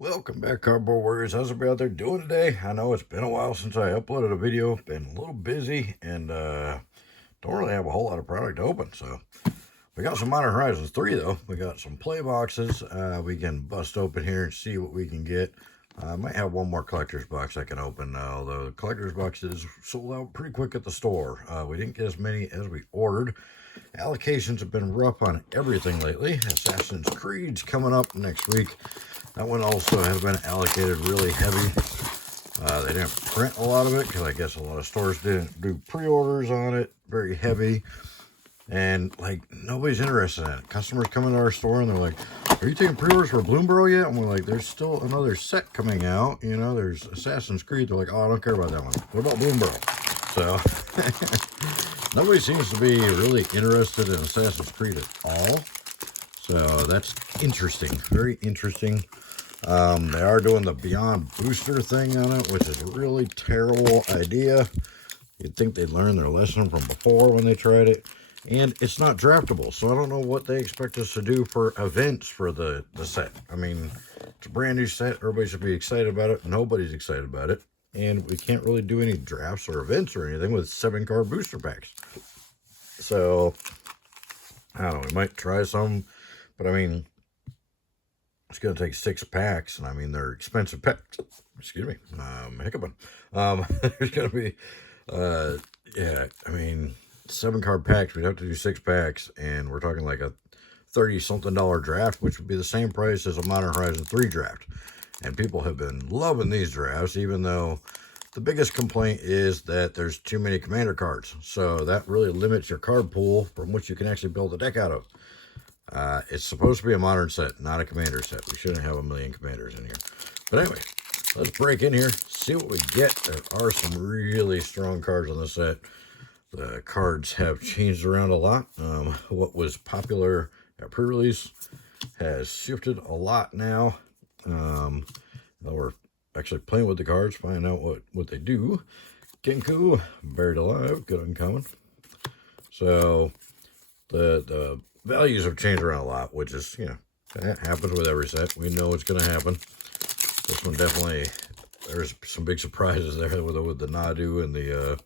Welcome back, Cardboard Warriors. How's everybody out there doing today? I know it's been a while since I uploaded a video. Been a little busy and don't really have a whole lot of product to open. So we got some Modern Horizons 3 though. We got some play boxes. We can bust open here and see what we can get. I might have one more collector's box I can open, although the collector's box is sold out pretty quick at the store. We didn't get as many as we ordered. Allocations have been rough on everything lately. Assassin's Creed's coming up next week. That one also has been allocated really heavy. They didn't print a lot of it because I guess a lot of stores didn't do pre-orders on it. Very heavy. And, like, nobody's interested in it. Customers come into our store and they're like, are you taking pre-orders for Bloomborough yet? And we're like, there's still another set coming out. You know, there's Assassin's Creed. They're like, oh, I don't care about that one. What about Bloomborough? So, nobody seems to be really interested in Assassin's Creed at all. So, that's interesting. Very interesting. They are doing the Beyond Booster thing on it, which is a really terrible idea. You'd think they'd learn their lesson from before when they tried it. And it's not draftable, so I don't know what they expect us to do for events for the set. I mean, it's a brand new set. Everybody should be excited about it. Nobody's excited about it. And we can't really do any drafts or events or anything with 7-card booster packs. So, I don't know. We might try some, but I mean, it's going to take 6 packs, and I mean, they're expensive packs. Excuse me. Hiccuping. There's going to be, yeah, I mean, 7-card packs. We'd have to do 6 packs, and we're talking like a $30-something draft, which would be the same price as a Modern Horizon 3 draft. And people have been loving these drafts, even though the biggest complaint is that there's too many commander cards. So that really limits your card pool from which you can actually build a deck out of. It's supposed to be a modern set, not a commander set. We shouldn't have a million commanders in here. But anyway, let's break in here, see what we get. There are some really strong cards on this set. The cards have changed around a lot. What was popular at pre-release has shifted a lot now. Now we're actually playing with the cards, finding out what they do. Kenku, Buried Alive, good uncommon. So the values have changed around a lot, which is, you know, that happens with every set. We know it's going to happen. This one definitely, there's some big surprises there with the Nadu and the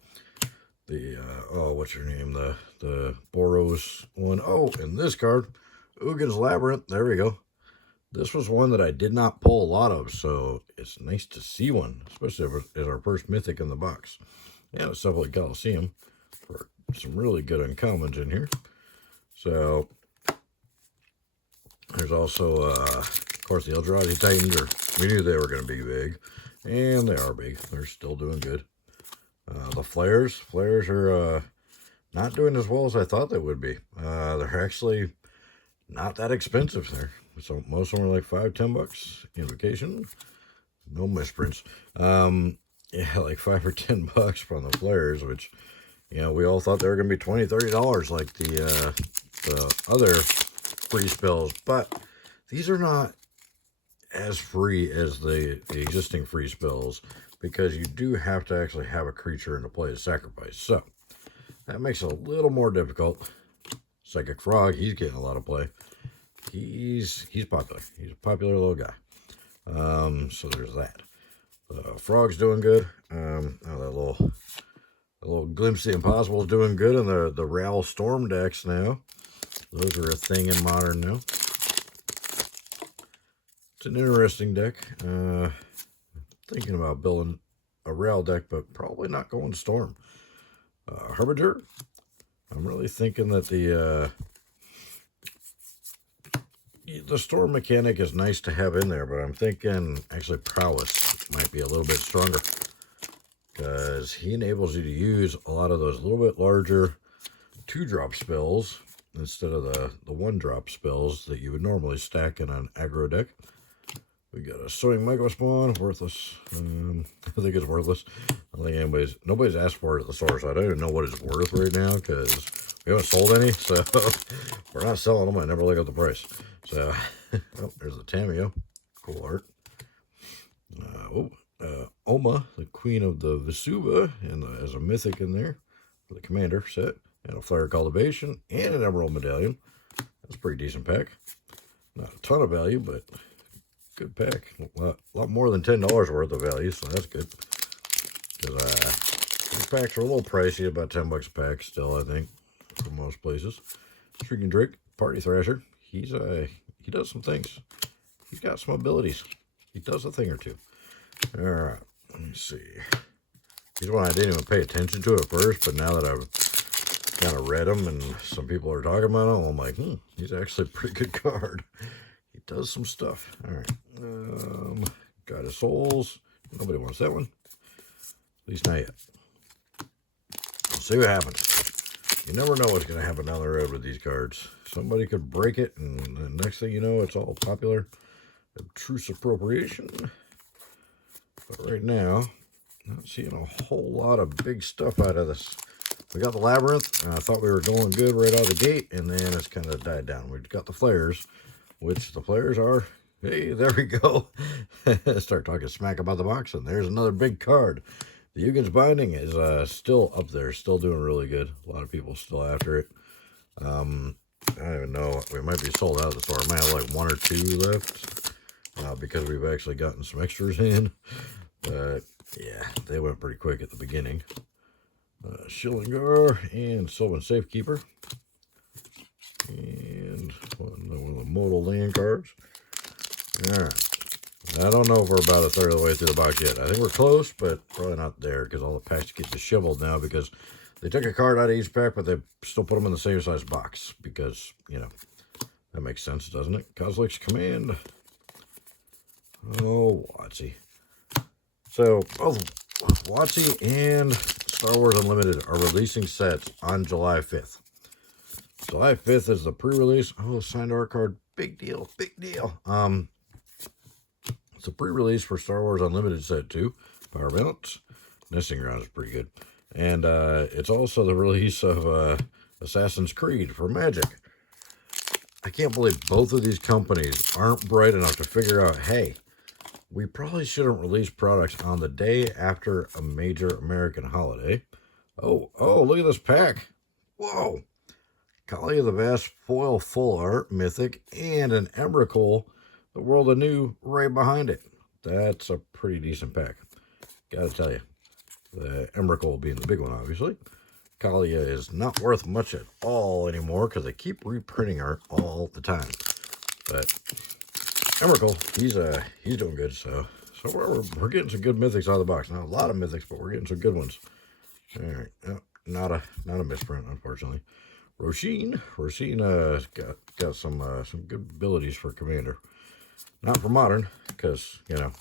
oh, what's your name? The Boros one. Oh, and this card, Uggin's Labyrinth. There we go. This was one that I did not pull a lot of, so it's nice to see one, especially if it's our first mythic in the box. Yeah, it's definitely Coliseum for some really good uncommons in here. So, there's also, of course, the Eldrazi Titans. We knew they were going to be big, and they are big. They're still doing good. The Flares are not doing as well as I thought they would be. They're actually not that expensive there. So most of them are like $5-10. Invocation, no misprints. Yeah, like $5 or $10 from the Flares, which, you know, we all thought they were going to be $20-30 like the other free spells, but these are not as free as the existing free spells, because you do have to actually have a creature into play to sacrifice. So that makes it a little more difficult. Psychic Frog, he's getting a lot of play. He's popular. He's a popular little guy. So there's that. Frog's doing good. Oh, that little Glimpse of the Impossible is doing good in the Ral Storm decks now. Those are a thing in Modern now. It's an interesting deck. Thinking about building a Ral deck, but probably not going Storm. Harbinger. I'm really thinking that the Storm mechanic is nice to have in there, but I'm thinking actually Prowess might be a little bit stronger, because he enables you to use a lot of those little bit larger 2-drop spells instead of the 1-drop spells that you would normally stack in an aggro deck. We got a Sowing Mega Spawn, worthless. I think it's worthless. I don't think nobody's asked for it at the store, so I don't even know what it's worth right now, because we haven't sold any, so we're not selling them. I never look at the price. So, oh, there's the Tameo. Cool art. Oma, the Queen of the Vesuva, and as a mythic in there for the commander set, and a Flare Cultivation, and an Emerald Medallion. That's a pretty decent pack. Not a ton of value, but good pack. A lot more than $10 worth of value, so that's good. Because these packs are a little pricey, about $10 a pack still, I think, for most places. Shrieking Drake, Party Thrasher. He does some things. He's got some abilities. He does a thing or two. All right, let me see. He's one I didn't even pay attention to at first, but now that I've kind of read him and some people are talking about him, I'm like, he's actually a pretty good card. He does some stuff. All right. God of Souls. Nobody wants that one. At least not yet. We'll see what happens. You never know what's going to happen down the road with these cards. Somebody could break it, and the next thing you know, it's all popular. Truce appropriation. But right now, not seeing a whole lot of big stuff out of this. We got the Labyrinth, and I thought we were going good right out of the gate, and then it's kind of died down. We've got the Flares, which the Flares are, hey, there we go. Start talking smack about the box, and there's another big card. The Yugen's Binding is still up there, still doing really good. A lot of people still after it. I don't even know. We might be sold out of the store. I might have like 1 or 2 left because we've actually gotten some extras in. But yeah, they went pretty quick at the beginning. Schillingar and Sylvan Safekeeper. And one of the modal land cards. Alright. I don't know if we're about a third of the way through the box yet. I think we're close, but probably not there because all the packs get disheveled now because they took a card out of each pack, but they still put them in the same size box because, you know, that makes sense, doesn't it? Kozilek's Command. Oh, WotC. So, both WotC and Star Wars Unlimited are releasing sets on July 5th. July 5th is the pre-release. Oh, signed art card. Big deal. Big deal. It's a pre-release for Star Wars Unlimited set 2. Power Balance. Nesting Ground is pretty good. And it's also the release of Assassin's Creed for Magic. I can't believe both of these companies aren't bright enough to figure out, hey, we probably shouldn't release products on the day after a major American holiday. Oh, look at this pack. Whoa. Kali of the Vast foil full art, mythic, and an Emrakul, the World Anew, right behind it. That's a pretty decent pack. Gotta tell you. The Emrakul being the big one, obviously. Kalia is not worth much at all anymore because they keep reprinting art all the time. But Emrakul, he's doing good. So we're getting some good mythics out of the box. Not a lot of mythics, but we're getting some good ones. All right, not a misprint, unfortunately. Roshin got some good abilities for Commander. Not for Modern, because, you know,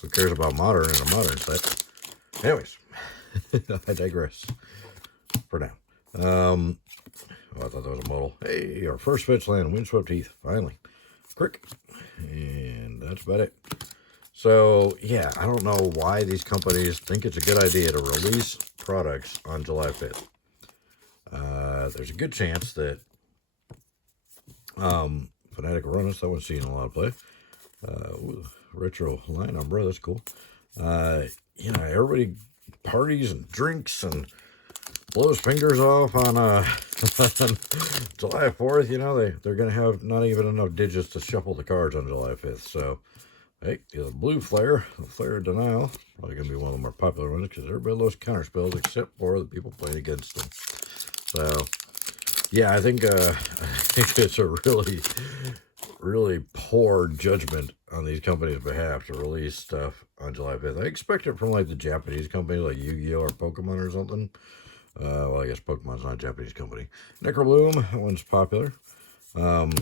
who cares about Modern in a Modern set? Anyways, I digress for now. Oh, I thought that was a modal. Hey, our first fetch land, Windswept Heath, finally. Crick, and that's about it. So, yeah, I don't know why these companies think it's a good idea to release products on July 5th. There's a good chance that Fanatic Runners, that one's seeing a lot of play. Retro Line Umbra, that's cool. You know, everybody parties and drinks and blows fingers off on July 4th. You know, they're going to have not even enough digits to shuffle the cards on July 5th. So, hey, the Blue Flare, the Flare Denial, probably going to be one of the more popular ones because everybody loves counter spells except for the people playing against them. So, yeah, I think it's a really poor judgment on these companies' behalf to release stuff on July 5th. I expect it from, like, the Japanese companies like Yu-Gi-Oh! Or Pokemon or something. Well, I guess Pokemon's not a Japanese company. Necrobloom, that one's popular. Pokemon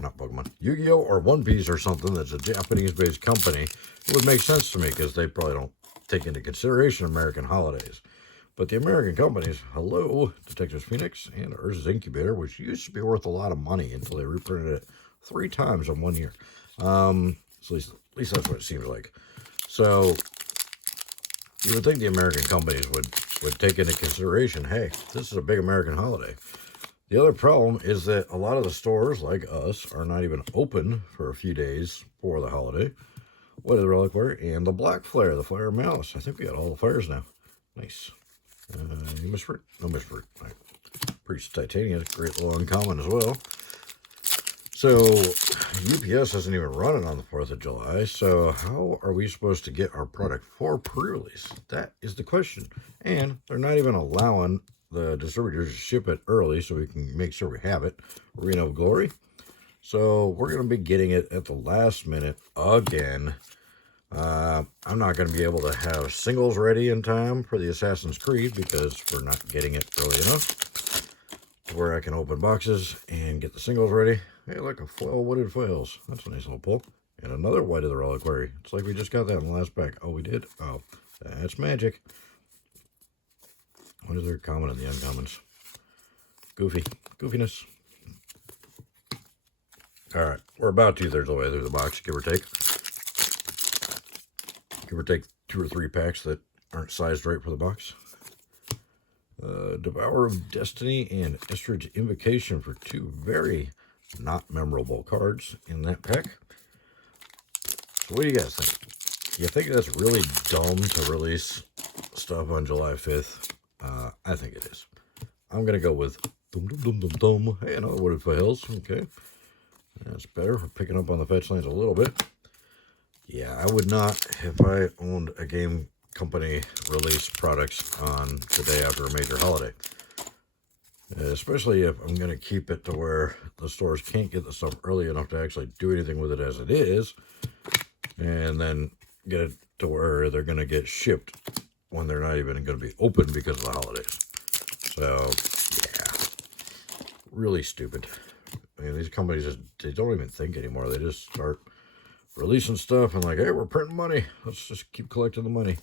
not Pokemon, Yu-Gi-Oh! Or One Piece or something that's a Japanese-based company. It would make sense to me because they probably don't take into consideration American holidays. But the American companies, hello, Detectives Phoenix and Urza's Incubator, which used to be worth a lot of money until they reprinted it 3 times in 1 year. So at least that's what it seems like. So you would think the American companies would take into consideration, hey, this is a big American holiday. The other problem is that a lot of the stores, like us, are not even open for a few days for the holiday. What is the Reliquary? And the Black Flare, the Flare Mouse. I think we got all the flares now. Nice. Any misfruit? No misfruit. All right. Priest Titanium, great little uncommon as well. So, UPS isn't even running on the 4th of July, so how are we supposed to get our product for pre-release? That is the question. And they're not even allowing the distributors to ship it early so we can make sure we have it. Arena of Glory. So we're going to be getting it at the last minute again. I'm not going to be able to have singles ready in time for the Assassin's Creed because we're not getting it early enough where I can open boxes and get the singles ready. Hey, look, a foil wooded foils. That's a nice little pull. And another White of the Reliquary. It's like we just got that in the last pack. Oh, we did? Oh, that's magic. What is their common in the uncommons? Goofy. Goofiness. All right, we're about 2/3 of the way through the box, give or take. Give or take 2 or 3 packs that aren't sized right for the box. Devourer of Destiny and Estridge Invocation for 2 very not memorable cards in that pack. So what do you guys think? You think that's really dumb to release stuff on July 5th? I think it is. I'm going to go with dum dum dum dum dum. Hey, another Wooded Foils. Okay. That's better for picking up on the fetch lands a little bit. Yeah, I would not, if I owned a game company, release products on the day after a major holiday. Especially if I'm going to keep it to where the stores can't get the stuff early enough to actually do anything with it as it is. And then get it to where they're going to get shipped when they're not even going to be open because of the holidays. So, yeah. Really stupid. I mean, these companies, they don't even think anymore. They just start releasing stuff and like, hey, we're printing money. Let's just keep collecting the money.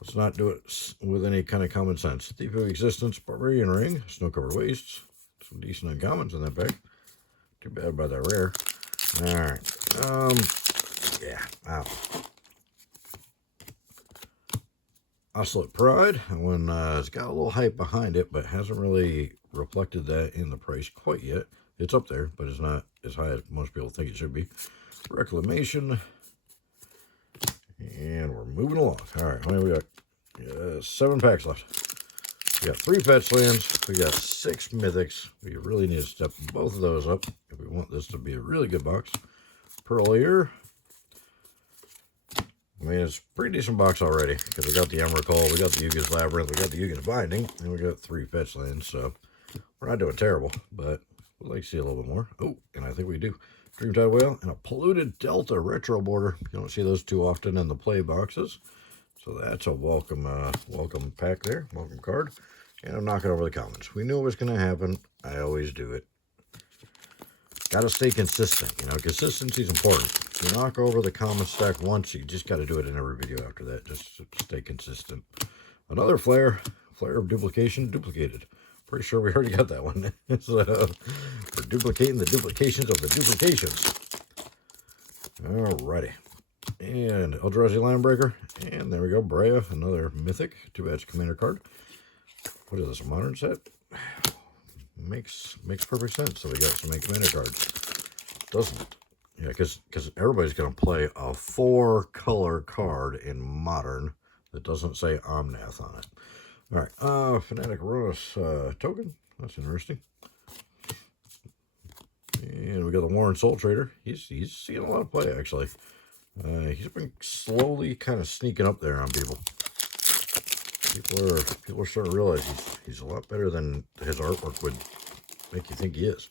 Let's not do it with any kind of common sense. Thief of Existence, Barbarian Ring, Snow-Covered Wastes. Some decent uncommons in that pack. Too bad about that rare. All right. Yeah. Wow. Oscillate Pride. When it's got a little hype behind it, but hasn't really reflected that in the price quite yet. It's up there, but it's not as high as most people think it should be. Reclamation. And we're moving along. All right, how many we got? 7 packs left. We got 3 fetch lands. We got 6 mythics. We really need to step both of those up if we want this to be a really good box. Pearl Ear. I mean, it's a pretty decent box already because we got the Emrakul, we got the Yuga's Labyrinth, we got the Yuga's Binding, and we got 3 fetch lands. So we're not doing terrible, but we'd like to see a little bit more. Oh, and I think we do. Dreamtide Whale and a Polluted Delta Retro Border. You don't see those too often in the play boxes. So that's a welcome welcome pack there. Welcome card. And I'm knocking over the commons. We knew it was going to happen. I always do it. Got to stay consistent. You know, consistency is important. If you knock over the common stack once, you just got to do it in every video after that. Just to stay consistent. Another Flare. Flare of Duplication. Duplicated. Pretty sure we already got that one. So, we're duplicating the duplications of the duplications. Alrighty. And Eldrazi Linebreaker. And there we go. Brea, another mythic. 2-edged commander card. What is this, a modern set? Makes perfect sense. So we got some 8 commander cards. Doesn't it? Yeah, because everybody's going to play a 4-color card in modern that doesn't say Omnath on it. All right, Fanatic Ronos token. That's interesting. And we got the Warren Soul Trader. He's seeing a lot of play, actually. He's been slowly kind of sneaking up there on people. People are starting to realize he's a lot better than his artwork would make you think he is.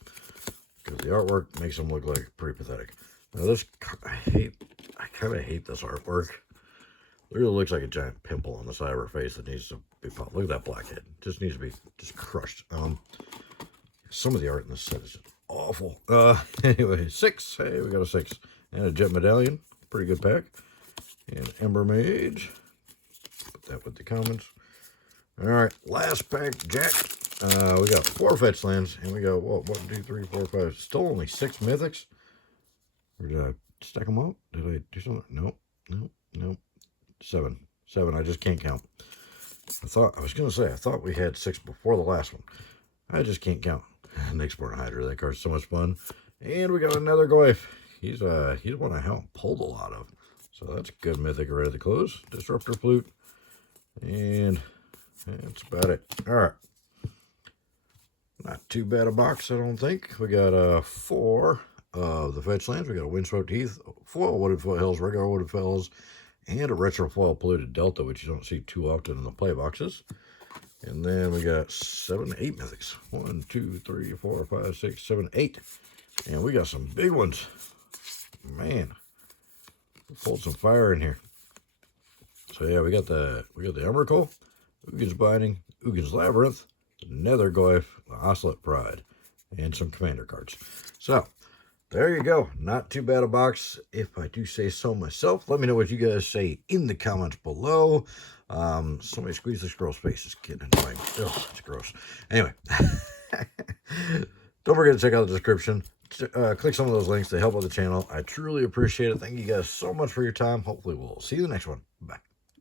Because the artwork makes him look like pretty pathetic. Now this, I kind of hate this artwork. It really looks like a giant pimple on the side of her face that needs to be popped. Look at that blackhead. It just needs to be just crushed. Some of the art in this set is just awful. Anyway, 6. Hey, we got a 6. And a Jet Medallion. Pretty good pack. And Ember Mage. Put that with the commons. Alright, last pack, Jack. We got 4 fetch lands. And we got, what, 1, 2, 3, 4, 5. Still only 6 mythics. Or did I stack them out? Did I do something? Nope. 7. I just can't count. I thought we had 6 before the last one. I just can't count. Nyxborn Hydra, that card's so much fun. And we got another Goyf. He's one I haven't pulled a lot of. So that's a good mythic right at the close. Disruptor Flute. And that's about it. Alright. Not too bad a box, I don't think. We got 4 of the fetch lands. We got a Windswept Heath, foil Wooded Foothills, regular Wooded Foothills, and a retro foil Polluted Delta, which you don't see too often in the play boxes. And then we got 7, 8 mythics. 1, 2, 3, 4, 5, 6, 7, 8. And we got some big ones. Man, we pulled some fire in here. So yeah, we got the Emrakul, Uggin's Binding, Uggin's Labyrinth, the Nethergoyf, the Oslet Pride, and some commander cards. So there you go. Not too bad a box, if I do say so myself. Let me know what you guys say in the comments below. Somebody squeeze this girl's face. It's getting annoying. Ugh, it's gross. Anyway, don't forget to check out the description. Click some of those links to help out the channel. I truly appreciate it. Thank you guys so much for your time. Hopefully we'll see you in the next one. Bye.